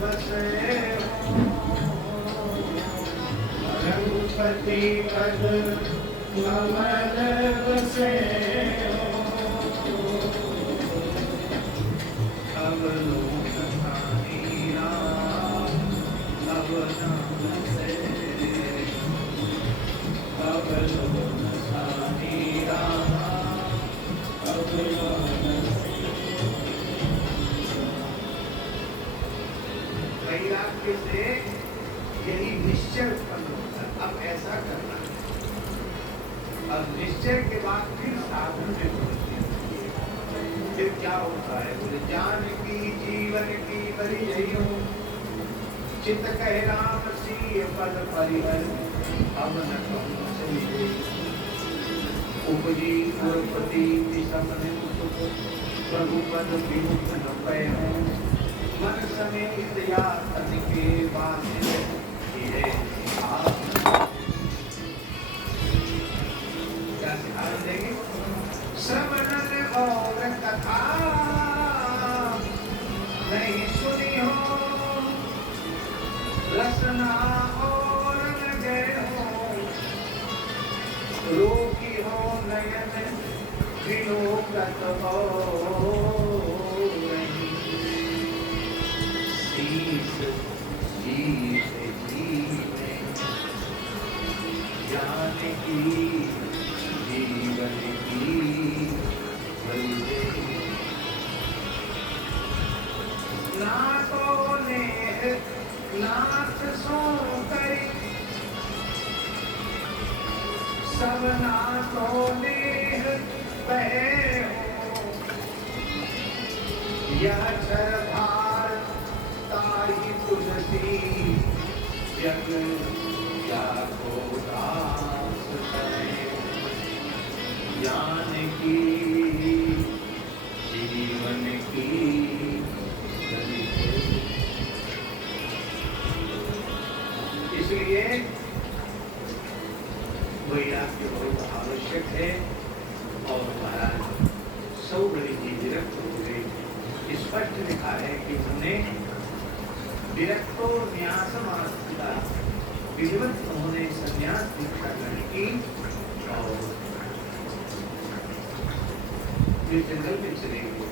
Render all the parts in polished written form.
बसे रघुपति पद कमल बसे अब लोक हानि राम अब नाम से अब लोक हानि राम अब नाम से। वैराग्य से यही निश्चय उत्पन्न होता है। अब ऐसा करना है। अब निश्चय के बाद फिर साधन में पहुंचते हैं। फिर क्या होता है? बोले जान की जीवन की बलि जइयो चित्त कह राम सी पद परिहर अब न कहूं सही उपजी उर्पति दिशमन सुख प्रभु पद विमुख न पैहूं मन समेत या तन के वासित धीरे क्या सिखा देंगे? श्रवण और कथा नहीं सुनी हो रसना और न गए हो रोगी हो नयन विलोकत हो शीश शीश जीवे ज्ञान की जीवन की बलदे नाथों ने नाथ सो करी सब नाथों ने बहे हो यह छर भार ताई तुलसी जग क्या को दास करे ज्ञान की जीवन की इसलिए वैराग्य बहुत आवश्यक है। और महाराज सौगरी जी विरक्त हो गए। स्पष्ट लिखा है कि उन्होंने विरक्तो न्यास मानसिका विधिवत उन्होंने संन्यास दीक्षा ग्रहण की और वे जंगल में चले गए।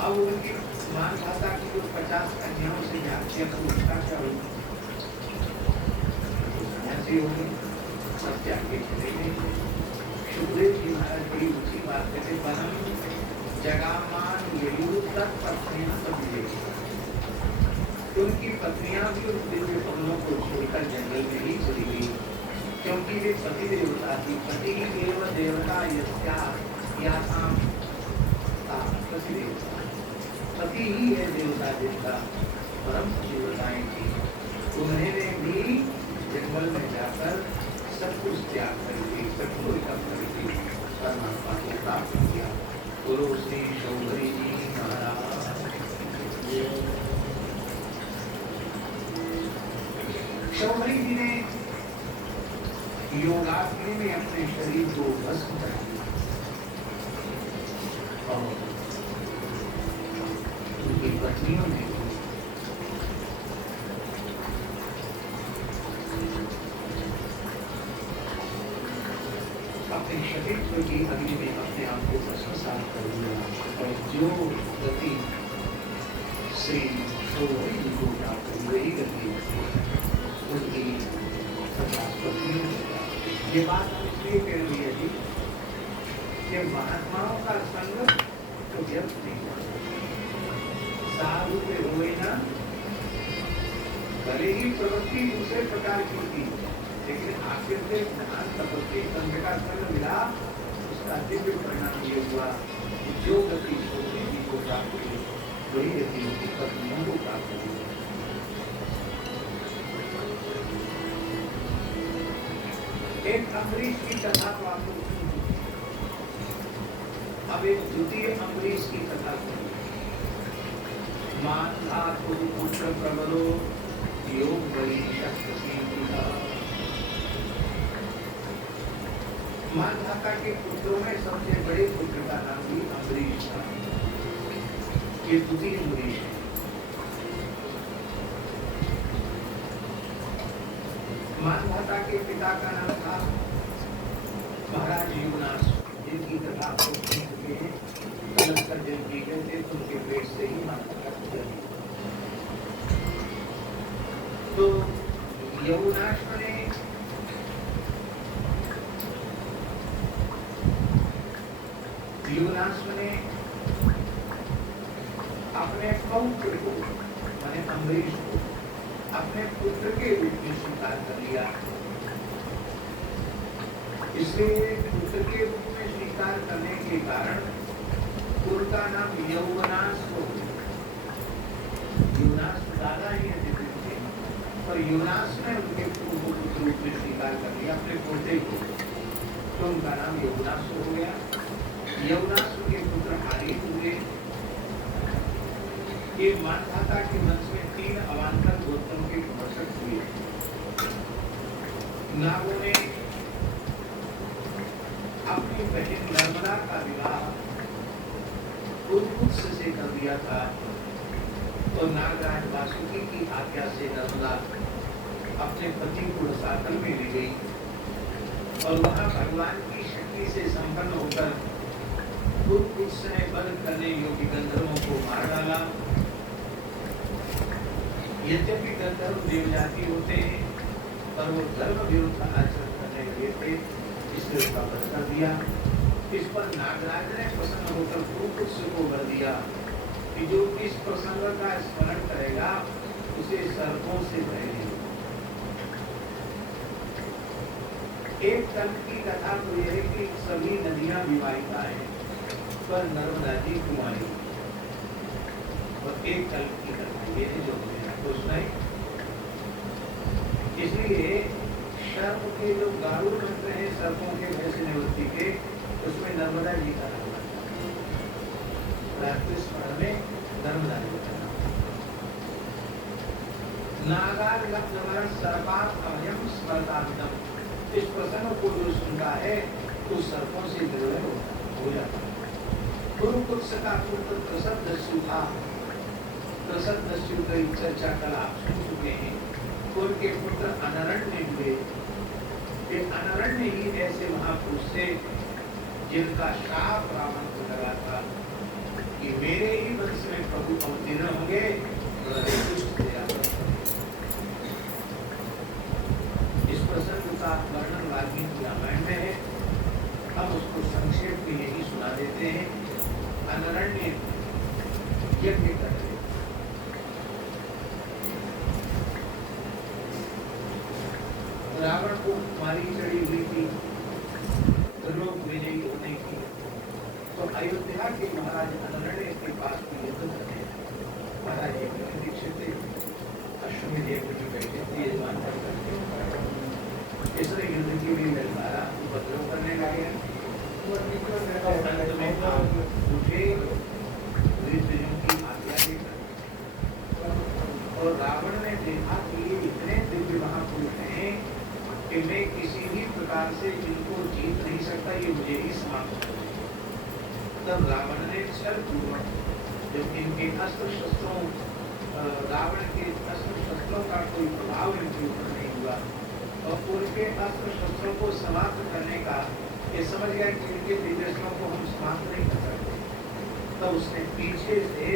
अब उनकी मान भाषा की जो 50 कन्याओं से जाती है तो उसका क्या होगा? सन्यासी होंगे, सब जाके चले गए। सुखदेव जी महाराज बड़ी ऊंची बात कहते बनम जगामान ययू तक पत्नियां सब मिले। उनकी पत्नियां भी उस दिव्य कमलों को छोड़कर जंगल में ही चली गई, क्योंकि वे पति देवता थी। पति एव देवता यस्या यासाम पति देवता, पति ही है देवता जिनका परम देवताएं थी। उन्होंने भी जंगल में जाकर सब कुछ त्याग कर दी, सब कुछ कम कर दी, परमात्मा को प्राप्त किया। गुरु श्री शौभरी जी महाराज शौभरी जी ने योगाग्नि में अपने शरीर को भस्म कर दिया और उनकी पत्नियों ने अपने शरीर की अग्नि में अपने आप को भस्मसात कर दिया। और जो गति श्री शौभरी जी को प्राप्त हुई वही गति उनकी 50 पत्नियों को प्राप्त। ये बात इसलिए कह रही है जी कि महात्माओं का संग तो व्यर्थ नहीं होता। साधु पे हुए ना भले ही प्रवृत्ति दूसरे प्रकार की थी, लेकिन आखिर से ध्यान तपस्वी संघ का संग मिला, उसका दिव्य परिणाम ये हुआ कि जो गति शौभरी जी को प्राप्त हुई वही गति उनकी पत्नियों को प्राप्त हुई। एक अम्बरीश की कथा को आप लोग सुनिए। अब एक द्वितीय अम्बरीश की कथा सुनिए। मानधा पुत्र प्रबलो योग बड़ी शक्ति पिता। मानधाता के पुत्रों में सबसे बड़े पुत्र का नाम भी अम्बरीश था। ये द्वितीय मुनीष है। मानधाता के पिता का नाम था महाराज युवनाश, जिनकी कथा आपको सुन चुके हैं। कलस्तर जब जी गए थे तो उनके पेट से ही मानधाता पूजा दी। तो यमुनाश ने अपने पौत्र को माने अम्बरीश को अपने पुत्र के रूप में स्वीकार कर लिया। इसलिए पुत्र के रूप में स्वीकार करने के कारण उनका नाम यौवनाश हो गया। युवनाश दादा ही अधिकृत थे, पर युवनाश ने उनके पुत्र रूप में स्वीकार कर लिया अपने पोते को, तो उनका नाम यौवनाश हो गया। यौवनाश के पुत्र हारी हुए। ये मानधाता के वंश में 3 अवान्तर गोत्रों के प्रवर्तक हुए। नागों ने अपनी बहन नर्मदा का विवाह उद्कुत्स से कर दिया था, तो नागराज वासुकी की आज्ञा से नर्मदा अपने पति को रसातल में ले गई और वहां भगवान की शक्ति से संपन्न होकर उद्कुत्स ने वध करने योग्य गंधर्वों को मार डाला। यद्यपि गंधर्व देवजाति होते हैं, पर वो धर्म विरुद्ध आचरण करने लगे थे, इसलिए उसका वध कर दिया। इस पर नागराज ने प्रसन्न होकर उद्कुत्स को वर दिया कि जो इस प्रसंग का स्मरण करेगा उसे सर्पों से भय नहीं। एक कल की कथा तो यह है कि सभी नदियां विवाहिता हैं, पर नर्मदा जी कुमारी। और एक कल की कथा ये है जो मैंने आपको सुनाई। इसलिए शर्प के जो गारुड़ मंत्र हैं सर्पों के भय से निवृत्ति के, उसमें नर्मदा जी का नाम आता है। रात्रि स्मरण में नर्मदा जी का नाम। नागार लक्ष्मण सर्पात अभयम स्मरतामिदम, इस प्रसंग को जो सुनता है तो सर्पों से निर्भय हो जाता है। कुरुकुत्स का पुत्र त्रसदस्यु था। त्रसदस्यु की चर्चा कल आप सुन चुके हैं। उनके पुत्र अनरण्य हुए। ये अनरण्य ही ऐसे महापुरुष थे जिनका शाप रावण को लगा था कि मेरे ही वंश में प्रभु अवतीर्ण होंगे। इस प्रसंग का वर्णन वाल्मीकि रामायण में है। हम उसको संक्षेप में यही सुना देते हैं। अनरण्य यज्ञ कर रहे, रावण को मारी चढ़ी हुई थी लोग विजयी होने की, तो अयोध्या के महाराज अनरण्य के पास युद्ध करने महाराज दीक्षित थे। अश्वमेध देव जी बैठे थे यजमान करके, इसलिए युद्ध की भी ललकारा उपद्रव करने लगे। अंत में आप उठे ऋतुजों की आज्ञा देकर, और रावण ने देखा कि ये इतने दिव्य महापुरुष हैं कि मैं किसी भी प्रकार से इनको जीत नहीं सकता, ये मुझे ही समाप्त कर दें। तब रावण ने छल पूर्वक जब इनके अस्त्र शस्त्रों रावण के अस्त्र शस्त्रों का कोई प्रभाव इनके ऊपर नहीं हुआ और उनके अस्त्र शस्त्रों को समाप्त करने का ये समझ गया कि इनके दिव्यस्त्रों को हम समाप्त नहीं कर सकते, तब उसने पीछे से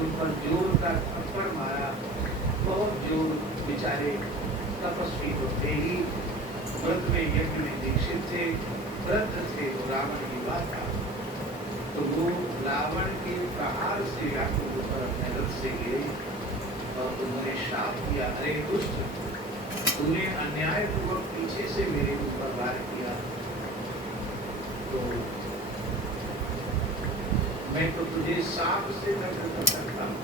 उन पर जोर का थप्पड़ मारा। बहुत जोर, बेचारे तपस्वी होते ही व्रत में यज्ञ में दीक्षित थे, व्रत से वो रावण युवा था, तो वो रावण के प्रहार से व्याकुल होकर अपने रथ से गिरे और उन्होंने शाप दिया, अरे दुष्ट, तूने अन्यायपूर्वक पीछे से मेरे ऊपर वार किया, तो मैं तो तुझे सांप से दंड कर सकता हूँ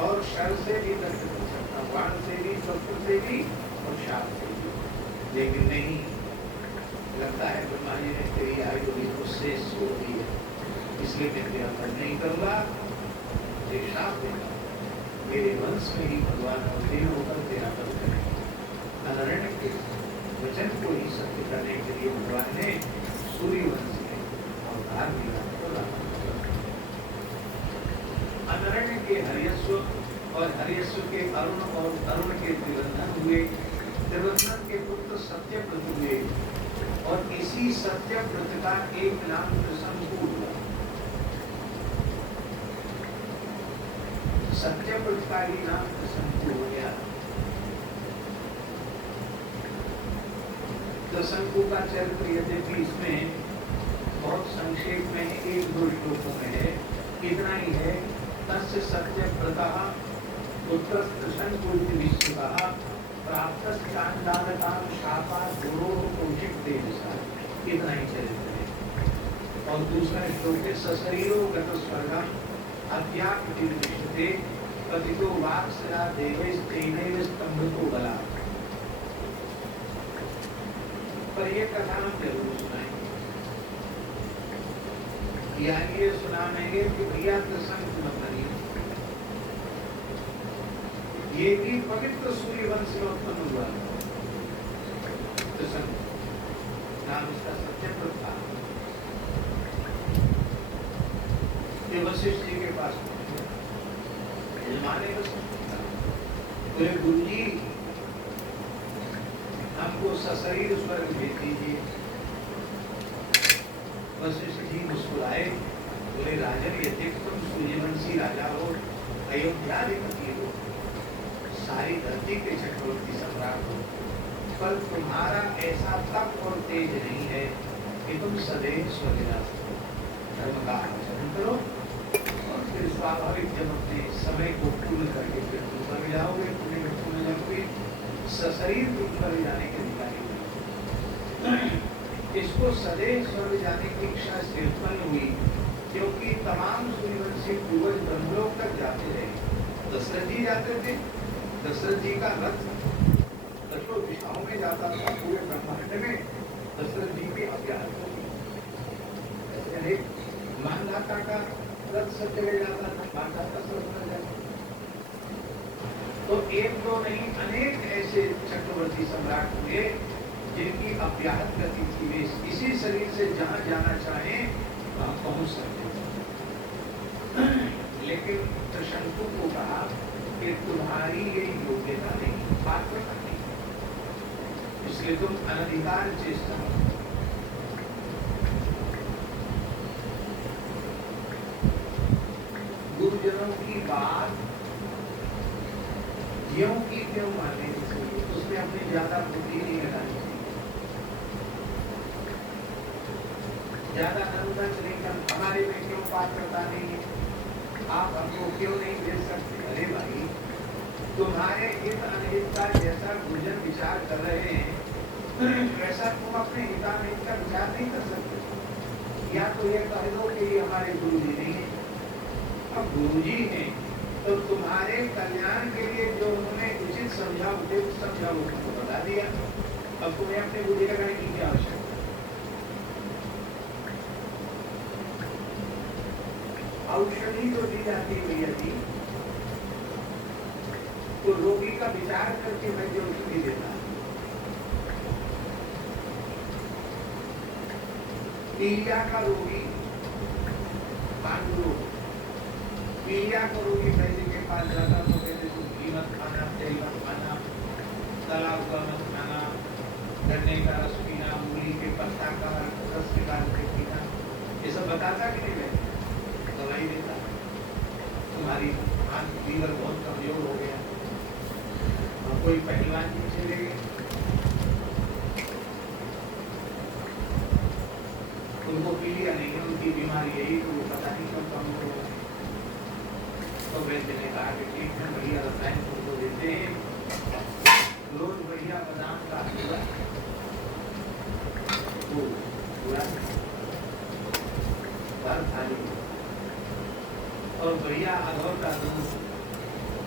और शर से भी दंड कर सकता हूँ, बाण से भी, शस्त्र से भी और शाप से भी, लेकिन नहीं, लगता है ब्रह्मा जी ने तेरी आयु भी उससे छोड़ दी है, इसलिए मैं तेरा वध नहीं करूंगा, मुझे शाप देगा, मेरे वंश में ही भगवान अवतीर्ण होकर तेरा वध करेंगे। अनरण्य के वचन को ही सत्य करने के लिए भगवान ने सूर्य वंश में अवतार लिया। के हरियस्व और हरियस्व के अरुण और अरुण के त्रिवंधन हुए, त्रिवंधन के पुत्र सत्यव्रत हुए और इसी सत्यव्रत का एक नाम त्रिशंकु हुआ। सत्यव्रत का ही नाम त्रिशंकु हो गया। त्रिशंकु का चरित्र यद्यपि इसमें बहुत संक्षेप में एक दो श्लोकों में है, इतना ही है। तस्य सत्यव्रतः पुत्रः त्रिशंकुः विश्रुतः प्राप्तः चांडालतां शापात् गुरोः कौशिक तेजसा, इतना ही चरित्र है। और दूसरा श्लोक है सशरीरो गतो स्वर्गम् अद्यापतिर्विश्रुते पतितो वाक्सरा देवैस्तेनैव स्तम्भतो बला। पर ये कथा हम जरूर सुनाएंगे, यानी ये सुनाएंगे कि भैया त्रिशंकु मत बनिए। ये भी पवित्र सूर्यवंश से उत्पन्न हुआ त्रिशंकु, नाम इसका सत्यव्रत था। ये वशिष्ठ जी के पास यजमाने बोले गुरु जी हमको सशरीर स्वर्ग भेज दीजिए। वशिष्ठ जी मुस्कुराए, बोले राजन यदि तुम सूर्यवंशी राजा हो, अयोध्याधिपति हो, सारी धरती के चक्रवर्ती सम्राट हो, पर तुम्हारा ऐसा तप और तेज नहीं है कि तुम सदैव स्वर्ग जा सको। धर्म का आचरण करो और फिर स्वाभाविक जब अपने समय को पूर्ण करके फिर तुम स्वर्ग जाओगे, पुण्य में तुम जाओगे, सशरीर तुम स्वर्ग जाने के अधिकारी हो। इसको सदैव स्वर्ग जाने की इच्छा से उत्पन्न हुई, क्योंकि तमाम सूर्यवंशी पूर्वज ब्रह्मलोक तक जाते रहे। दशरथ जी जाते थे, दशरथ जी का रथ दशों दिशाओं में जाता था, पूरे ब्रह्मांड में दशरथ जी की अभ्यास होती। मानधाता का रथ सब जगह जाता था, मानधाता स्वर्ग में जाता। तो एक दो नहीं अनेक ऐसे चक्रवर्ती सम्राट हुए जिनकी अव्याहत गति थी, वे इसी शरीर से जहां जाना चाहे वहां पहुंच सकते थे। लेकिन त्रिशंकु को कहा कि तुम्हारी ये योग्यता नहीं, पात्रता नहीं, इसलिए तुम अनधिकार चेष्टा हो। गुरुजनों की बात ज्यों की त्यों मानने चाहिए, उसमें अपनी ज्यादा बुद्धि नहीं लगानी चाहिए, ज्यादा नरुदंड नहीं कर। हमारे में क्यों पात्रता नहीं है, आप हमको क्यों नहीं दे सकते? अरे भाई, तुम्हारे हित अनहित का जैसा गुरुजन विचार कर रहे हैं वैसा तुम अपने हितानित का विचार नहीं कर सकते। या तो ये कह दो कि हमारे गुरु जी नहीं है। अब गुरु जी हैं तो तुम्हारे कल्याण के लिए जो उन्होंने उचित समझा वो तुमको बता दिया। अब तुम्हें अपने बुद्धि लगाने की क्या आवश्यकता? औषधि तो दी जाती है भैया जी, तो रोगी का विचार करके मैं जो औषधि देता। पीलिया का रोगी, पांडु पीलिया को रोगी वैद्य के पास जाता तो कहते तुम घी मत खाना, तेल मत खाना, तला हुआ मत खाना, गन्ने का रस पीना, मूली के पत्ता का रस निकाल के पीना, ये सब बताता कि नहीं वैद्य? दवाई देता। तुम्हारी हाथ लीवर बहुत कमजोर हो गया, और कोई पहलवान जी चले गए, उनको पीलिया नहीं है, उनकी बीमारी यही, तो वो पता नहीं कब कम हो। तो वैद्य ने कहा कि ठीक है, बढ़िया रसायन तुमको देते हैं, रोज बढ़िया बादाम का हलवा वो पूरा भर थाली और बढ़िया अधोटा दूध,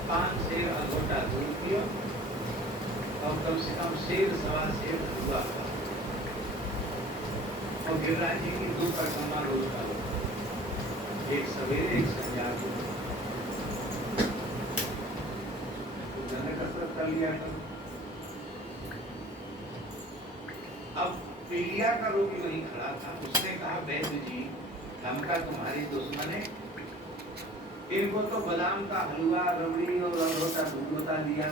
5 सेर अधोटा दूध पियो और कम से कम 1.5 सेर हलवा खाओ और गिरिराज जी की दूध का सम्मान रोज खाओ, एक सवेरे एक संध्या को कसरत कर लिया करो। अब पीलिया का रोगी वहीं खड़ा था, उसने कहा वैद्य जी हम का तुम्हारी दुश्मन है, इनको तो बादाम का हलवा, रबड़ी और दूध होता दिया,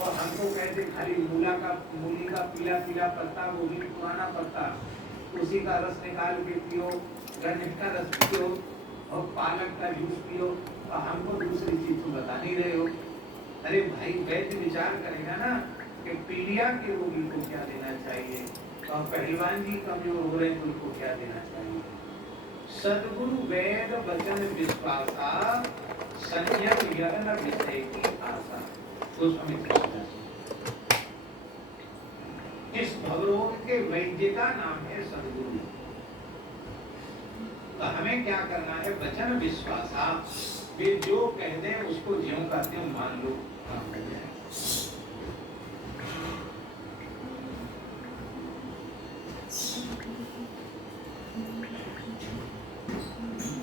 और हमको कहते खाली मूली का पीला पीला पत्ता, वो भी पुराना पत्ता, उसी का रस निकाल के पियो, गन्ने का रस पियो और पालक का जूस पियो, और हमको दूसरी चीज तो बता नहीं रहे हो। अरे भाई, वैद्य विचार करेगा ना कि पीलिया के रोगी को क्या देना चाहिए, और पहलवान जी कमजोर हो रहे हैं तो उनको क्या देना चाहिए। सद्गुरु वेद वचन विश्वासा, संयम यज्ञ विषय की आशा। तो इस भगरोग के वैद्य का नाम है सद्गुरु। तो हमें क्या करना है, वचन विश्वासा, वे जो कह दें उसको ज्यों का त्यों मान लो, काम हो जाए।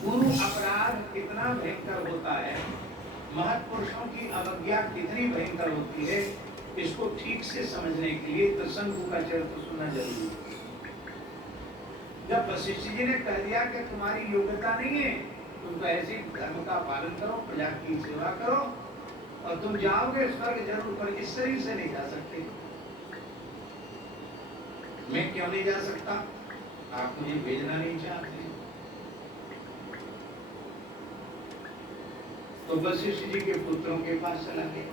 गुरु अपराध कितना भयंकर होता है, महत्पुरुषों की अवज्ञा कितनी भयंकर होती है, इसको ठीक से समझने के लिए त्रिशंकु का चरित्र सुनना जरूरी है। जब वशिष्ठ जी ने कह दिया कि तुम्हारी योग्यता नहीं है, तुम तो ऐसे धर्म का पालन करो, प्रजा की सेवा करो और तुम जाओगे स्वर्ग जरूर, पर इस शरीर से नहीं जा सकते। मैं क्यों नहीं जा सकता? आप मुझे भेजना नहीं चाहते। तो वशिष्ठ जी के पुत्रों के पास चला गया,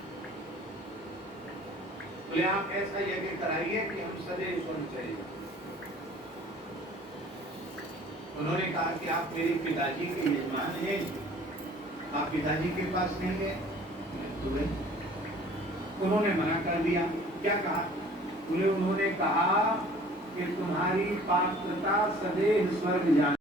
बोले आप ऐसा यज्ञ कराइए कि हम सदैव स्वर्ग चले जाएं। उन्होंने कहा कि आप मेरे पिताजी के यजमान हैं, आप पिताजी के पास नहीं गए, उन्होंने मना कर दिया। क्या कहा? उन्होंने कहा कि तुम्हारी पात्रता सदैव स्वर्ग जाने